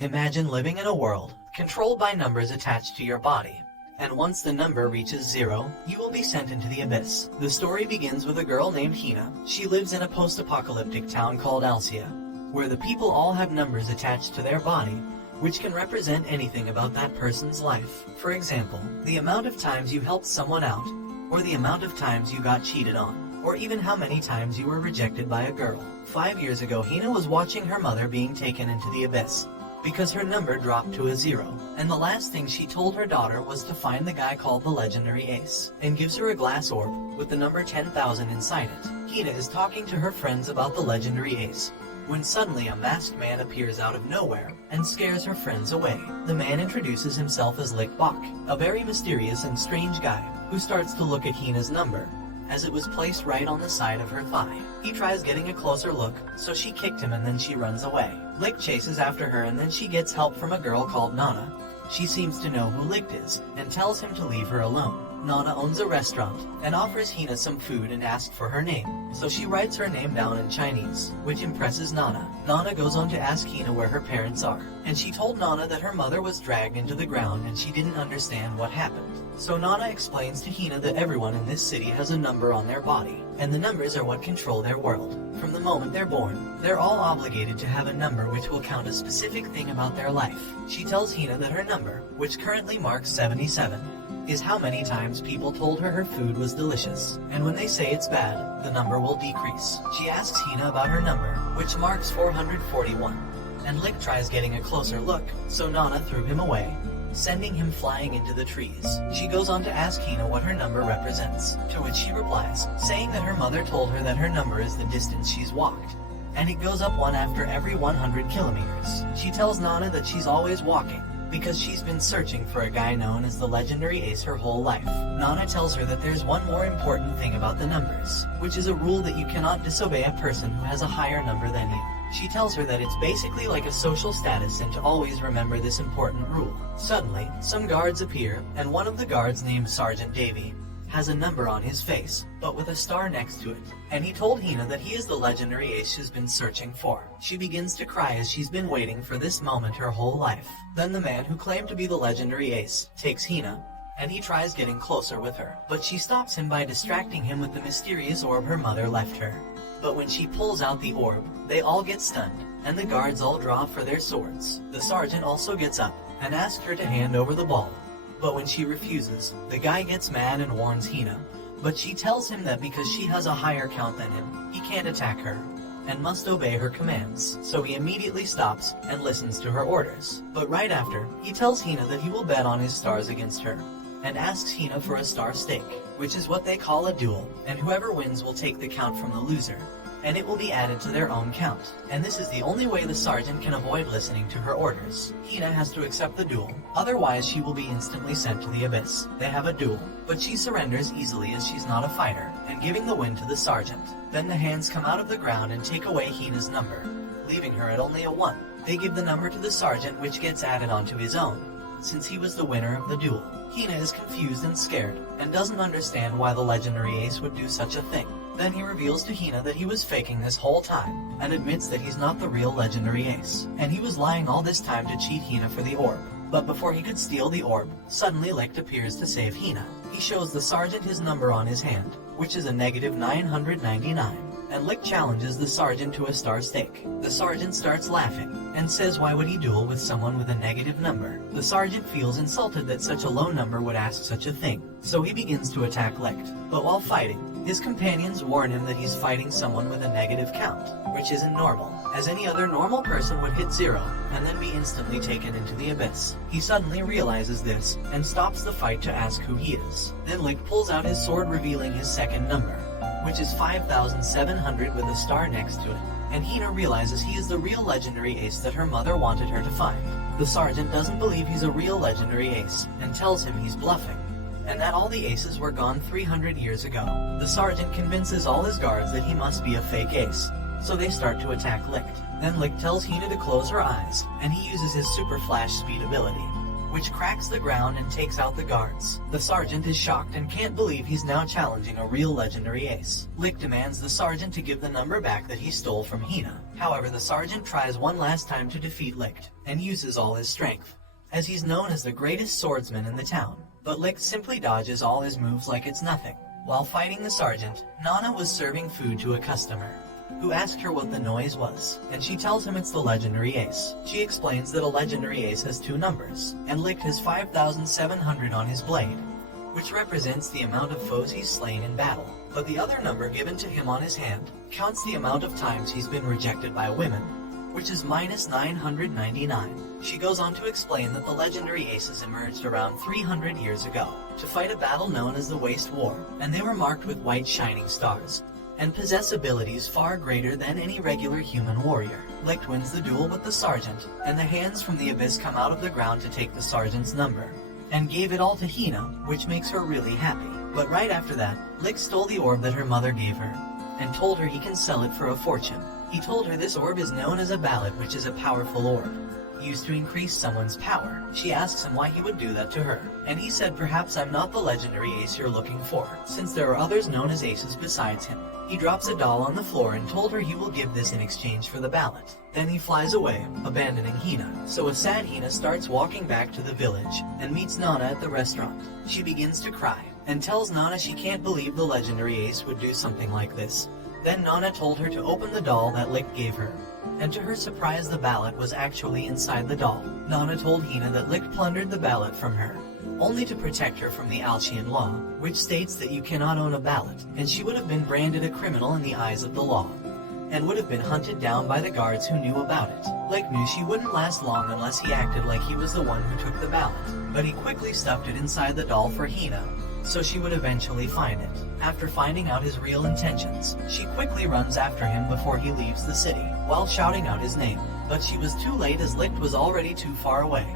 Imagine living in a world controlled by numbers attached to your body. And once the number reaches 0, you will be sent into the abyss. The story begins with a girl named Hina. She lives in a post-apocalyptic town called Alcia, where the people all have numbers attached to their body, which can represent anything about that person's life. For example, the amount of times you helped someone out, or the amount of times you got cheated on, or even how many times you were rejected by a girl. 5 years ago, Hina was watching her mother being taken into the abyss, because her number dropped to a 0, and the last thing she told her daughter was to find the guy called the legendary Ace, and gives her a glass orb with the number 10,000 inside it. Hina is talking to her friends about the legendary Ace, when suddenly a masked man appears out of nowhere and scares her friends away. The man introduces himself as Licht Bach, a very mysterious and strange guy, who starts to look at Hina's number, as it was placed right on the side of her thigh. He tries getting a closer look, so she kicked him and then she runs away. Licht chases after her and then she gets help from a girl called Nana. She seems to know who Licht is, and tells him to leave her alone. Nana owns a restaurant, and offers Hina some food and asks for her name, so she writes her name down in Chinese, which impresses Nana. Nana goes on to ask Hina where her parents are, and she told Nana that her mother was dragged into the ground and she didn't understand what happened. So Nana explains to Hina that everyone in this city has a number on their body, and the numbers are what control their world. From the moment they're born, they're all obligated to have a number which will count a specific thing about their life. She tells Hina that her number, which currently marks 77, is how many times people told her food was delicious, and when they say it's bad, the number will decrease. She asks Hina about her number, which marks 441, and Licht tries getting a closer look, so Nana threw him away, sending him flying into the trees. She goes on to ask Hina what her number represents, to which she replies, saying that her mother told her that her number is the distance she's walked, and it goes up 1 after every 100 kilometers. She tells Nana that she's always walking, because she's been searching for a guy known as the legendary Ace her whole life. Nana tells her that there's one more important thing about the numbers, which is a rule that you cannot disobey a person who has a higher number than you. She tells her that it's basically like a social status and to always remember this important rule. Suddenly, some guards appear, and one of the guards, named Sergeant Davy, has a number on his face, but with a star next to it, and he told Hina that he is the legendary Ace she's been searching for. She begins to cry as she's been waiting for this moment her whole life. Then the man who claimed to be the legendary Ace takes Hina, and he tries getting closer with her, but she stops him by distracting him with the mysterious orb her mother left her. But when she pulls out the orb, they all get stunned, and the guards all draw for their swords. The sergeant also gets up, and asks her to hand over the ball. But when she refuses, the guy gets mad and warns Hina, but she tells him that because she has a higher count than him, he can't attack her, and must obey her commands. So he immediately stops and listens to her orders. But right after, he tells Hina that he will bet on his stars against her, and asks Hina for a star stake, which is what they call a duel, and whoever wins will take the count from the loser, and it will be added to their own count. And this is the only way the sergeant can avoid listening to her orders. Hina has to accept the duel, otherwise she will be instantly sent to the abyss. They have a duel, but she surrenders easily as she's not a fighter, and giving the win to the sergeant. Then the hands come out of the ground and take away Hina's number, leaving her at only a 1. They give the number to the sergeant, which gets added onto his own, since he was the winner of the duel. Hina is confused and scared, and doesn't understand why the legendary Ace would do such a thing. Then he reveals to Hina that he was faking this whole time, and admits that he's not the real legendary Ace, and he was lying all this time to cheat Hina for the orb. But before he could steal the orb, suddenly Licht appears to save Hina. He shows the sergeant his number on his hand, which is a -999. And Licht challenges the sergeant to a star stake. The sergeant starts laughing, and says why would he duel with someone with a negative number. The sergeant feels insulted that such a low number would ask such a thing, so he begins to attack Licht. But while fighting, his companions warn him that he's fighting someone with a negative count, which isn't normal, as any other normal person would hit 0, and then be instantly taken into the abyss. He suddenly realizes this, and stops the fight to ask who he is. Then Licht pulls out his sword, revealing his second number, which is 5,700 with a star next to it, and Hina realizes he is the real legendary Ace that her mother wanted her to find. The sergeant doesn't believe he's a real legendary Ace, and tells him he's bluffing, and that all the aces were gone 300 years ago. The sergeant convinces all his guards that he must be a fake ace, so they start to attack Licht. Then Licht tells Hina to close her eyes, and he uses his super flash speed ability, which cracks the ground and takes out the guards. The sergeant is shocked and can't believe he's now challenging a real legendary ace. Licht demands the sergeant to give the number back that he stole from Hina. However, the sergeant tries one last time to defeat Licht, and uses all his strength, as he's known as the greatest swordsman in the town. But Licht simply dodges all his moves like it's nothing. While fighting the sergeant, Nana was serving food to a customer, who asked her what the noise was, and she tells him it's the legendary ace. She explains that a legendary ace has 2 numbers, and Licht has 5,700 on his blade, which represents the amount of foes he's slain in battle. But the other number given to him on his hand counts the amount of times he's been rejected by women, which is minus 999. She goes on to explain that the legendary aces emerged around 300 years ago to fight a battle known as the Waste War, and they were marked with white shining stars, and possess abilities far greater than any regular human warrior. Licht wins the duel with the sergeant, and the hands from the abyss come out of the ground to take the sergeant's number, and gave it all to Hina, which makes her really happy. But right after that, Licht stole the orb that her mother gave her, and told her he can sell it for a fortune. He told her this orb is known as a ballot, which is a powerful orb, used to increase someone's power. She asks him why he would do that to her, and he said, perhaps I'm not the legendary ace you're looking for, since there are others known as aces besides him. He drops a doll on the floor and told her he will give this in exchange for the ballot. Then he flies away, abandoning Hina. So a sad Hina starts walking back to the village, and meets Nana at the restaurant. She begins to cry, and tells Nana she can't believe the legendary ace would do something like this. Then Nana told her to open the doll that Licht gave her, and to her surprise the ballot was actually inside the doll. Nana told Hina that Licht plundered the ballot from her, only to protect her from the Alcian law, which states that you cannot own a ballot, and she would have been branded a criminal in the eyes of the law, and would have been hunted down by the guards who knew about it. Licht knew she wouldn't last long unless he acted like he was the one who took the ballot, but he quickly stuffed it inside the doll for Hina, so she would eventually find it. After finding out his real intentions, she quickly runs after him before he leaves the city, while shouting out his name. But she was too late as Licht was already too far away.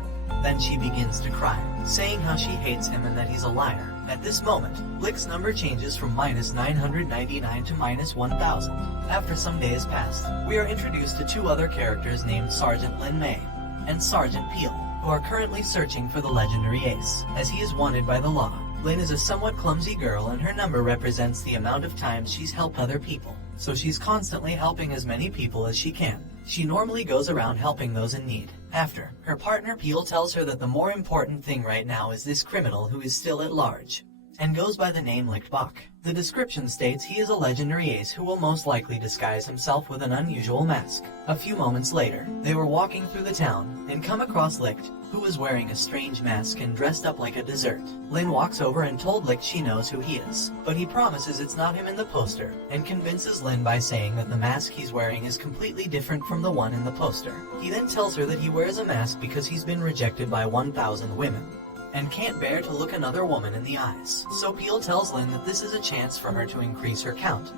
Then she begins to cry, saying how she hates him and that he's a liar. At this moment, Licht's number changes from minus 999 to minus 1000. After some days pass, we are introduced to 2 other characters named Sergeant Lin May and Sergeant Peel, who are currently searching for the legendary ace, as he is wanted by the law. Lin is a somewhat clumsy girl, and her number represents the amount of times she's helped other people, so she's constantly helping as many people as she can. She normally goes around helping those in need. After, her partner Peel tells her that the more important thing right now is this criminal who is still at large, and goes by the name Licht Bach. The description states he is a legendary ace who will most likely disguise himself with an unusual mask. A few moments later, they were walking through the town, and come across Licht, who was wearing a strange mask and dressed up like a dessert. Lin walks over and told Licht she knows who he is, but he promises it's not him in the poster, and convinces Lin by saying that the mask he's wearing is completely different from the one in the poster. He then tells her that he wears a mask because he's been rejected by 1,000 women, and can't bear to look another woman in the eyes. So Peel tells Lin that this is a chance for her to increase her count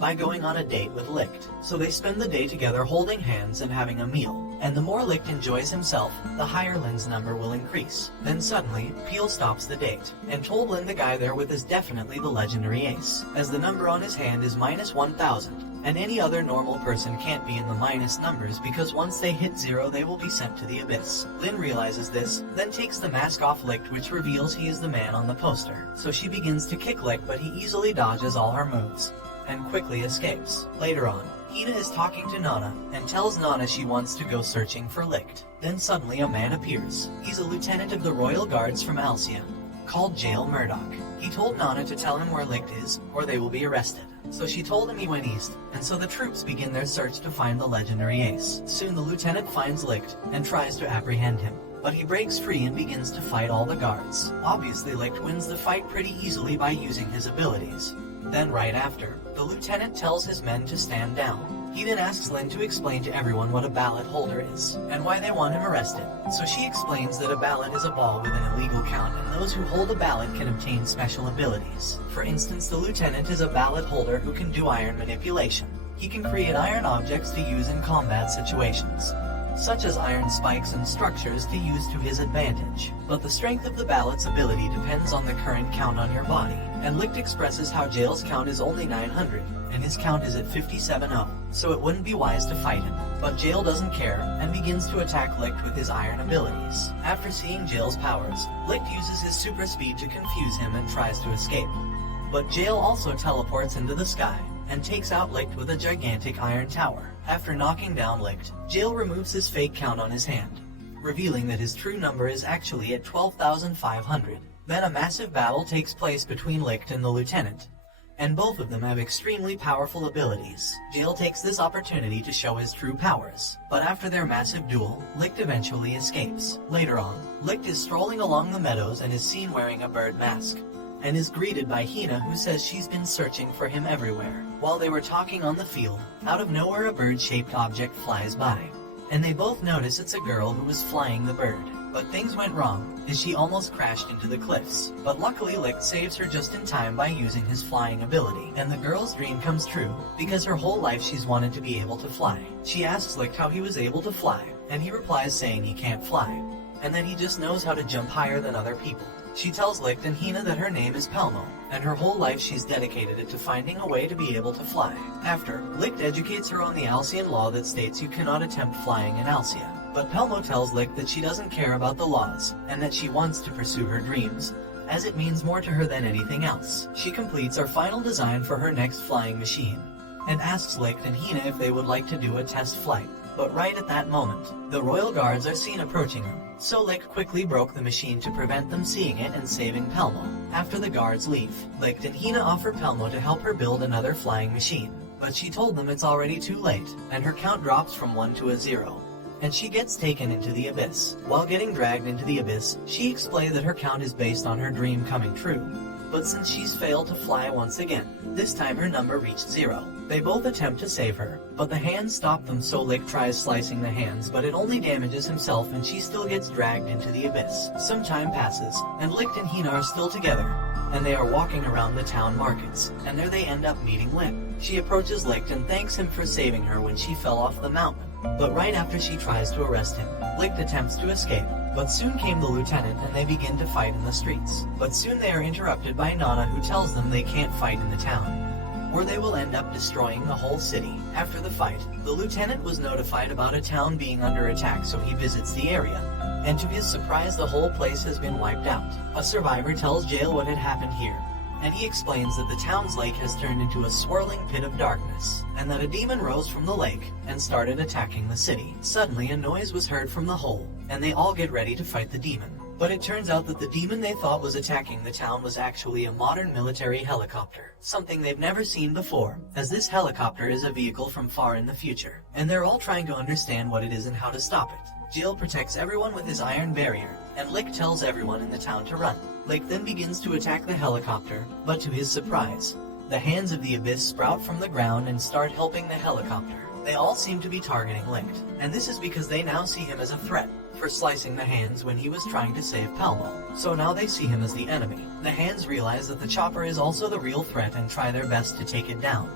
by going on a date with Licht. So they spend the day together holding hands and having a meal, and the more Licht enjoys himself, the higher Lin's number will increase. Then suddenly, Peel stops the date, and told Lin the guy they're with is definitely the legendary ace, as the number on his hand is minus 1000. And any other normal person can't be in the minus numbers because once they hit 0 they will be sent to the abyss. Lin realizes this, then takes the mask off Licht, which reveals he is the man on the poster. So she begins to kick Licht, but he easily dodges all her moves, and quickly escapes. Later on, Hina is talking to Nana, and tells Nana she wants to go searching for Licht. Then suddenly a man appears. He's a lieutenant of the Royal Guards from Alcia, called Jail Murdoch. He told Nana to tell him where Licht is, or they will be arrested. So she told him he went east, and so the troops begin their search to find the legendary ace. Soon the lieutenant finds Licht, and tries to apprehend him, but he breaks free and begins to fight all the guards. Obviously Licht wins the fight pretty easily by using his abilities. Then right after, the lieutenant tells his men to stand down. He then asks Lin to explain to everyone what a ballot holder is, and why they want him arrested. So she explains that a ballot is a ball with an illegal count, and those who hold a ballot can obtain special abilities. For instance, the lieutenant is a ballot holder who can do iron manipulation. He can create iron objects to use in combat situations. such as iron spikes and structures to use to his advantage. But the strength of the Ballots' ability depends on the current count on your body, and Licht expresses how Jail's count is only 900, and his count is at 57-0, so it wouldn't be wise to fight him. But Jail doesn't care, and begins to attack Licht with his iron abilities. After seeing Jail's powers, Licht uses his super speed to confuse him and tries to escape. But Jail also teleports into the sky, and takes out Licht with a gigantic iron tower. After knocking down Licht, Jail removes his fake count on his hand, revealing that his true number is actually at 12,500. Then a massive battle takes place between Licht and the lieutenant, and both of them have extremely powerful abilities. Jail takes this opportunity to show his true powers, but after their massive duel, Licht eventually escapes. Later on, Licht is strolling along the meadows and is seen wearing a bird mask, and is greeted by Hina, who says she's been searching for him everywhere. While they were talking on the field, out of nowhere a bird-shaped object flies by, and they both notice it's a girl who was flying the bird. But things went wrong, as she almost crashed into the cliffs. But luckily Licht saves her just in time by using his flying ability, and the girl's dream comes true, because her whole life she's wanted to be able to fly. She asks Licht how he was able to fly, and he replies saying he can't fly, and that he just knows how to jump higher than other people. She tells Licht and Hina that her name is Pelmo, and her whole life she's dedicated it to finding a way to be able to fly. After, Licht educates her on the Alcian law that states you cannot attempt flying in Alcia. But Pelmo tells Licht that she doesn't care about the laws, and that she wants to pursue her dreams, as it means more to her than anything else. She completes her final design for her next flying machine, and asks Licht and Hina if they would like to do a test flight. But right at that moment, the royal guards are seen approaching them, so Licht quickly broke the machine to prevent them seeing it and saving Pelmo. After the guards leave, Licht and Hina offer Pelmo to help her build another flying machine, but she told them it's already too late, and her count drops from 1 to a 0. And she gets taken into the abyss. While getting dragged into the abyss, she explained that her count is based on her dream coming true. But since she's failed to fly once again, this time her number reached 0. They both attempt to save her, but the hands stop them, so Licht tries slicing the hands, but it only damages himself and she still gets dragged into the abyss. Some time passes, and Licht and Hina are still together, and they are walking around the town markets, and there they end up meeting Licht. She approaches Licht and thanks him for saving her when she fell off the mountain. But right after she tries to arrest him, Licht attempts to escape. But soon came the lieutenant and they begin to fight in the streets. But soon they are interrupted by Nana, who tells them they can't fight in the town, or they will end up destroying the whole city. After the fight, the lieutenant was notified about a town being under attack, so he visits the area, and to his surprise the whole place has been wiped out. A survivor tells Jail what had happened here, and he explains that the town's lake has turned into a swirling pit of darkness, and that a demon rose from the lake and started attacking the city. Suddenly a noise was heard from the hole, and they all get ready to fight the demon. But it turns out that the demon they thought was attacking the town was actually a modern military helicopter, something they've never seen before, as this helicopter is a vehicle from far in the future, and they're all trying to understand what it is and how to stop it. Jail protects everyone with his iron barrier, and Licht tells everyone in the town to run. Licht then begins to attack the helicopter, but to his surprise, the hands of the abyss sprout from the ground and start helping the helicopter. They all seem to be targeting Licht, and this is because they now see him as a threat for slicing the hands when he was trying to save Pelmo. So now they see him as the enemy. The hands realize that the chopper is also the real threat and try their best to take it down,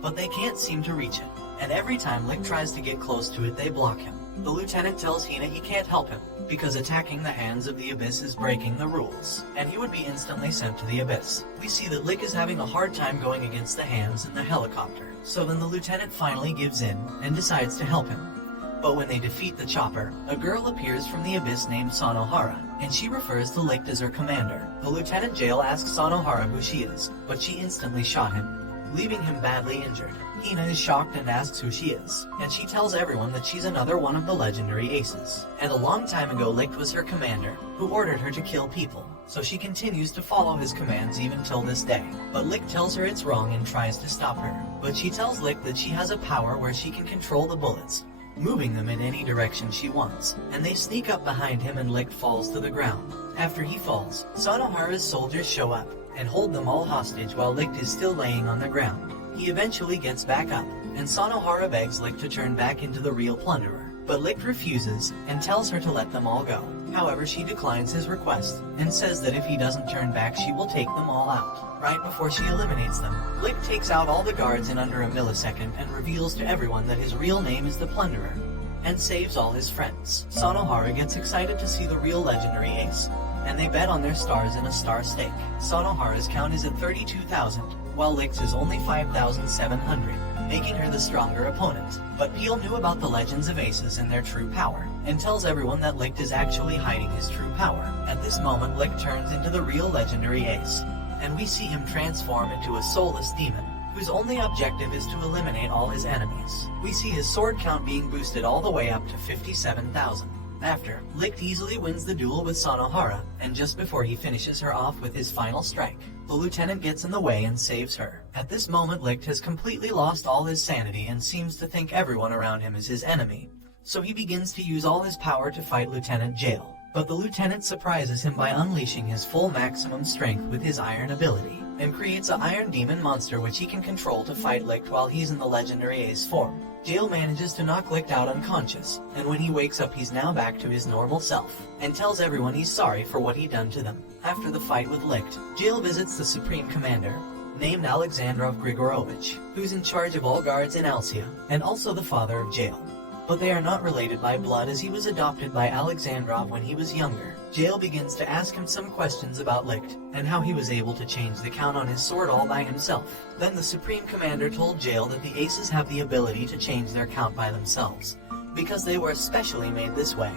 but they can't seem to reach it, and every time Licht tries to get close to it they block him. The lieutenant tells Hina he can't help him, because attacking the hands of the abyss is breaking the rules, and he would be instantly sent to the abyss. We see that Licht is having a hard time going against the hands and the helicopter, so then the lieutenant finally gives in, and decides to help him. But when they defeat the chopper, a girl appears from the abyss named Sanohara, and she refers to Licht as her commander. The lieutenant Jail asks Sanohara who she is, but she instantly shot him, leaving him badly injured. Hina is shocked and asks who she is, and she tells everyone that she's another one of the legendary aces, and a long time ago Licht was her commander, who ordered her to kill people, so she continues to follow his commands even till this day. But Licht tells her it's wrong and tries to stop her, but she tells Licht that she has a power where she can control the bullets, moving them in any direction she wants, and they sneak up behind him and Licht falls to the ground. After he falls, Sanohara's soldiers show up and hold them all hostage while Licht is still laying on the ground. He eventually gets back up, and Sanohara begs Licht to turn back into the real Plunderer, but Licht refuses and tells her to let them all go. However, she declines his request and says that if he doesn't turn back she will take them all out. Right before she eliminates them, Licht takes out all the guards in under a millisecond and reveals to everyone that his real name is the Plunderer, and saves all his friends. Sonohara gets excited to see the real legendary ace, and they bet on their stars in a star stake. Sonohara's count is at 32,000, while Licht's is only 5,700, making her the stronger opponent. But Peel knew about the legends of aces and their true power, and tells everyone that Licht is actually hiding his true power. At this moment, Licht turns into the real legendary ace, and we see him transform into a soulless demon, whose only objective is to eliminate all his enemies. We see his sword count being boosted all the way up to 57,000. After, Licht easily wins the duel with Sonohara, and just before he finishes her off with his final strike, the lieutenant gets in the way and saves her. At this moment, Licht has completely lost all his sanity and seems to think everyone around him is his enemy, so he begins to use all his power to fight Lieutenant Jail. But the lieutenant surprises him by unleashing his full maximum strength with his iron ability, and creates an iron demon monster which he can control to fight Licht while he's in the legendary ace form. Jail manages to knock Licht out unconscious, and when he wakes up he's now back to his normal self, and tells everyone he's sorry for what he'd done to them. After the fight with Licht, Jail visits the Supreme Commander, named Alexandrov Grigorovich, who's in charge of all guards in Alcia, and also the father of Jail. But they are not related by blood, as he was adopted by Alexandrov when he was younger. Jail begins to ask him some questions about Licht, and how he was able to change the count on his sword all by himself. Then the Supreme Commander told Jail that the aces have the ability to change their count by themselves, because they were specially made this way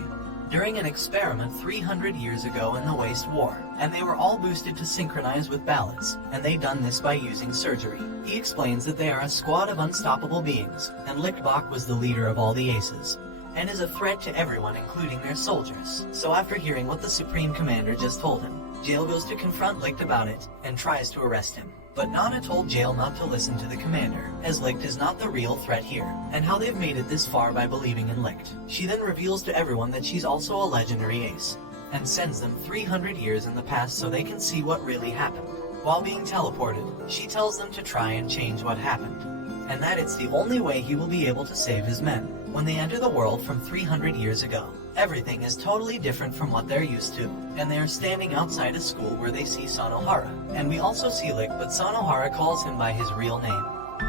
during an experiment 300 years ago in the Waste War, and they were all boosted to synchronize with ballots, and they done this by using surgery. He explains that they are a squad of unstoppable beings, and Licht Bach was the leader of all the aces, and is a threat to everyone including their soldiers. So after hearing what the Supreme Commander just told him, Jail goes to confront Licht about it, and tries to arrest him. But Nana told Jail not to listen to the commander, as Licht is not the real threat here, and how they've made it this far by believing in Licht. She then reveals to everyone that she's also a legendary ace, and sends them 300 years in the past so they can see what really happened. While being teleported, she tells them to try and change what happened, and that it's the only way he will be able to save his men. When they enter the world from 300 years ago, everything is totally different from what they're used to, and they are standing outside a school where they see Sonohara. And we also see Licht, but Sonohara calls him by his real name,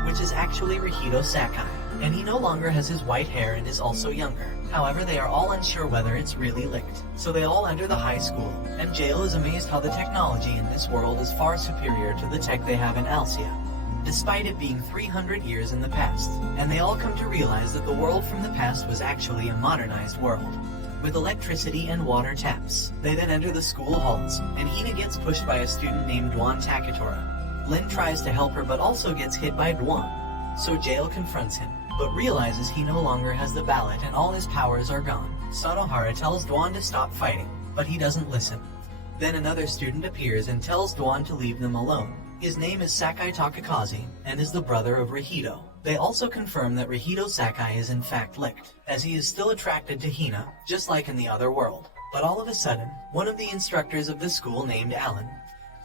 which is actually Rihido Sakai, and he no longer has his white hair and is also younger. However, they are all unsure whether it's really Licht. So they all enter the high school, and Jail is amazed how the technology in this world is far superior to the tech they have in Alcia, despite it being 300 years in the past, and they all come to realize that the world from the past was actually a modernized world, with electricity and water taps. They then enter the school halls, and Hina gets pushed by a student named Dwan Takatora. Lin tries to help her but also gets hit by Dwan, so Jail confronts him, but realizes he no longer has the ballot and all his powers are gone. Sonohara tells Dwan to stop fighting, but he doesn't listen. Then another student appears and tells Dwan to leave them alone. His name is Sakai Takakazi, and is the brother of Rihido. They also confirm that Rihido Sakai is in fact Licht, as he is still attracted to Hina, just like in the other world. But all of a sudden, one of the instructors of the school named Alan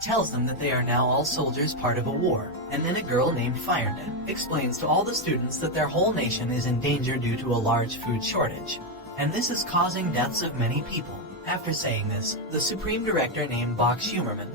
tells them that they are now all soldiers part of a war, and then a girl named Firenet explains to all the students that their whole nation is in danger due to a large food shortage, and this is causing deaths of many people. After saying this, the Supreme Director named Bach Schumerman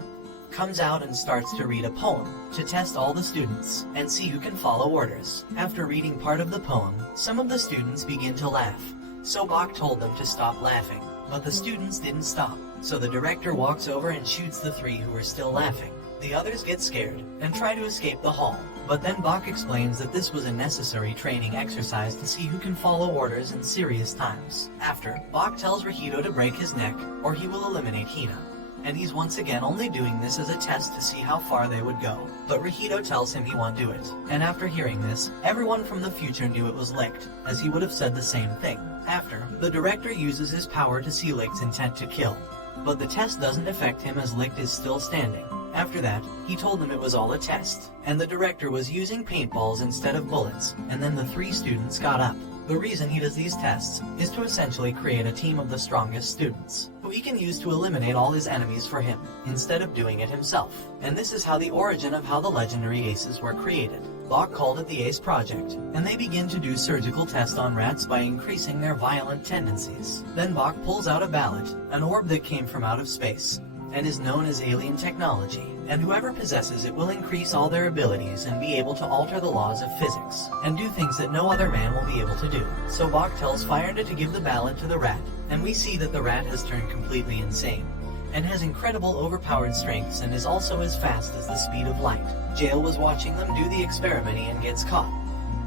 comes out and starts to read a poem to test all the students and see who can follow orders. After reading part of the poem, some of the students begin to laugh, so Bach told them to stop laughing, but the students didn't stop, so the director walks over and shoots the three who are still laughing. The others get scared and try to escape the hall, but then Bach explains that this was a necessary training exercise to see who can follow orders in serious times. After, Bach tells Rihido to break his neck or he will eliminate Hina, and he's once again only doing this as a test to see how far they would go. But Rihido tells him he won't do it, and after hearing this, everyone from the future knew it was Licht, as he would have said the same thing. After, the director uses his power to see Licht's intent to kill, but the test doesn't affect him as Licht is still standing. After that, he told them it was all a test, and the director was using paintballs instead of bullets, and then the three students got up. The reason he does these tests is to essentially create a team of the strongest students, who he can use to eliminate all his enemies for him, instead of doing it himself. And this is how the origin of how the legendary aces were created. Bach called it the Ace Project, and they begin to do surgical tests on rats by increasing their violent tendencies. Then Bach pulls out a ballot, an orb that came from out of space, and is known as alien technology, and whoever possesses it will increase all their abilities and be able to alter the laws of physics, and do things that no other man will be able to do. So Bach tells Fyrnda to give the ballot to the rat, and we see that the rat has turned completely insane, and has incredible overpowered strengths and is also as fast as the speed of light. Jail was watching them do the experiment and gets caught,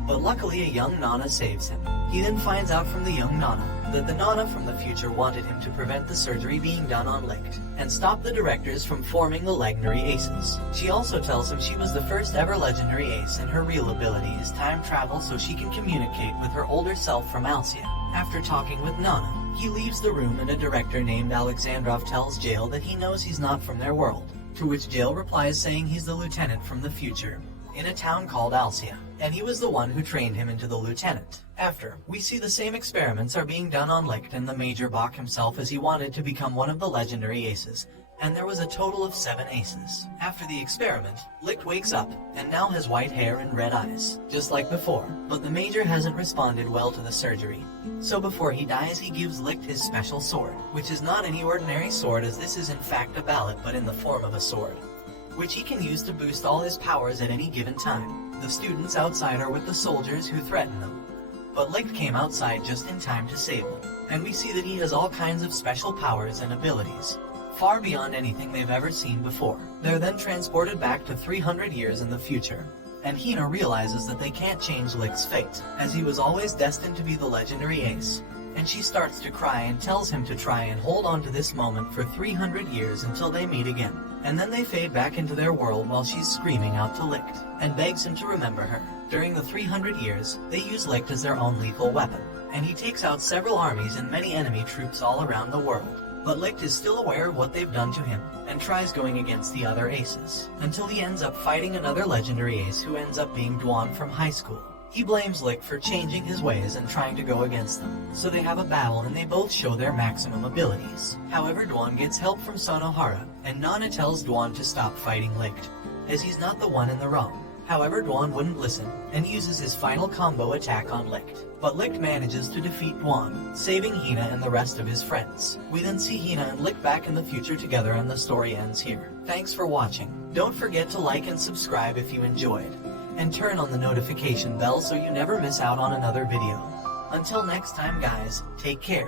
but luckily a young Nana saves him. He then finds out from the young Nana that the Nana from the future wanted him to prevent the surgery being done on Licht, and stop the directors from forming the legendary aces. She also tells him she was the first ever legendary ace and her real ability is time travel so she can communicate with her older self from Alcia. After talking with Nana, he leaves the room and a director named Alexandrov tells Jail that he knows he's not from their world, to which Jail replies saying he's the lieutenant from the future, in a town called Alcia, and he was the one who trained him into the lieutenant. After, we see the same experiments are being done on Licht and the Major Bach himself as he wanted to become one of the legendary aces, and there was a total of 7 aces. After the experiment, Licht wakes up, and now has white hair and red eyes, just like before, but the Major hasn't responded well to the surgery. So before he dies he gives Licht his special sword, which is not any ordinary sword as this is in fact a ballot but in the form of a sword, which he can use to boost all his powers at any given time. The students outside are with the soldiers who threaten them, but Licht came outside just in time to save them, and we see that he has all kinds of special powers and abilities, far beyond anything they've ever seen before. They're then transported back to 300 years in the future, and Hina realizes that they can't change Licht's fate, as he was always destined to be the legendary ace, and she starts to cry and tells him to try and hold on to this moment for 300 years until they meet again. And then they fade back into their world while she's screaming out to Licht, and begs him to remember her. During the 300 years, they use Licht as their own lethal weapon, and he takes out several armies and many enemy troops all around the world. But Licht is still aware of what they've done to him, and tries going against the other aces, until he ends up fighting another legendary ace who ends up being Dwan from high school. He blames Licht for changing his ways and trying to go against them, so they have a battle and they both show their maximum abilities. However, Dwan gets help from Sonohara, and Nana tells Dwan to stop fighting Licht, as he's not the one in the wrong. However, Dwan wouldn't listen, and uses his final combo attack on Licht. But Licht manages to defeat Dwan, saving Hina and the rest of his friends. We then see Hina and Licht back in the future together and the story ends here. Thanks for watching. Don't forget to like and subscribe if you enjoyed, and turn on the notification bell so you never miss out on another video. Until next time guys, take care.